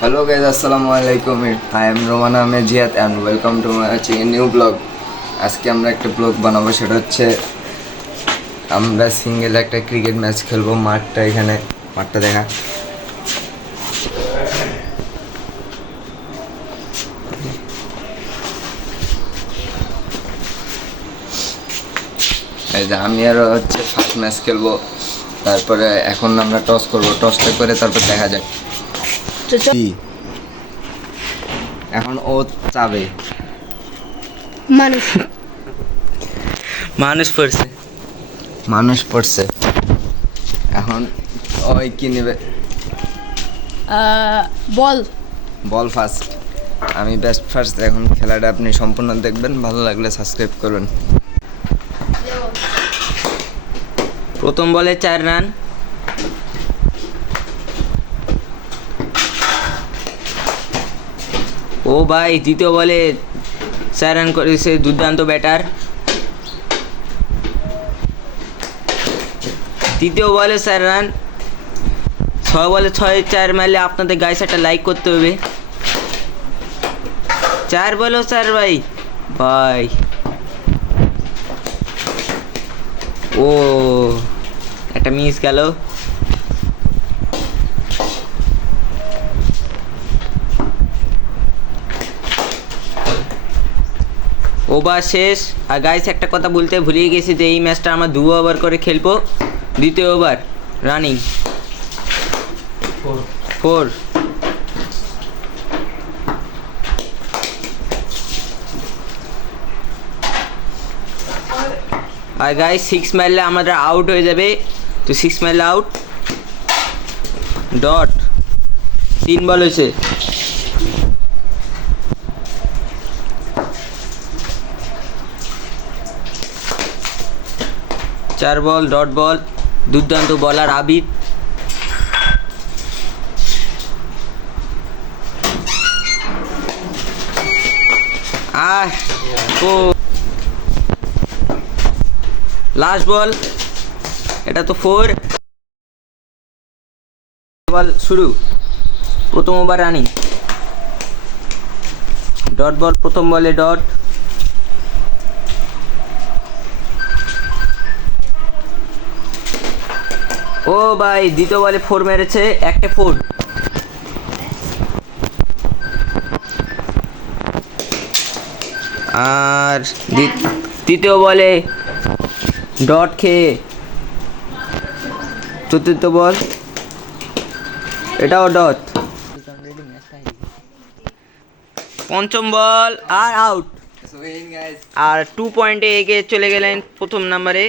Hello guys, assalamu alaikum. I am Roman Ahmed Jiyat and welcome to my new vlog. আজকে আমরা একটা blog বানাবো, সেটা হচ্ছে আমরা সিঙ্গেল একটা ক্রিকেট ম্যাচ খেলবো। মাঠটা দেখা। এই যে আমি আর হচ্ছে ফার্স্ট ম্যাচ খেলবো, তারপরে এখন আমরা টস করবো, টসটা করে তারপর দেখা যাক। এখন ও চাবে মানুষ পড়ছে এখন ওই কি নেবে? বল ফার্স্ট, আমি বেস্ট ফার্স্ট। এখন খেলাটা আপনি সম্পূর্ণ দেখবেন, ভালো লাগলে সাবস্ক্রাইব করবেন। প্রথম বলে 4 রান। ও ভাই, দ্বিতীয় বলে 4 রান করেছে দুর্দান্ত ব্যাটার। তৃতীয় বলে 4 রান। 6 বলে 6, 4 মারলে আপনাদের গাইস একটা লাইক করতে হবে। 4 বলেও 4 ভাই। ও একটা মিস গেল। ওভার শেষ। আর গাইস একটা কথা বলতে ভুলে গেছি যে এই ম্যাচটা আমরা 2 ওভার করে খেলবো। দ্বিতীয় ওভার রানিং 4। আর গাইস 6 মারলে আমাদের আউট হয়ে যাবে, তো 6 মারলে আউট। ডট 3 বল হয়েছে। চার বল ডট বল। দুর্দান্ত বলার আবিদ। ও লাস্ট বল, এটা তো 4 বল শুরু। প্রথম ওভার রানিং। ডট বল, প্রথম বলে ডট। ও ভাই, দ্বিতীয় বলে 4 মেরেছে, একটা 4। আর তৃতীয় বলে ডট খেয়ে চতুর্থ বল, এটাও ডট। পঞ্চম বল আর আউট। আর 2 পয়েন্টে এগিয়ে চলে গেলেন প্রথম নাম্বারে।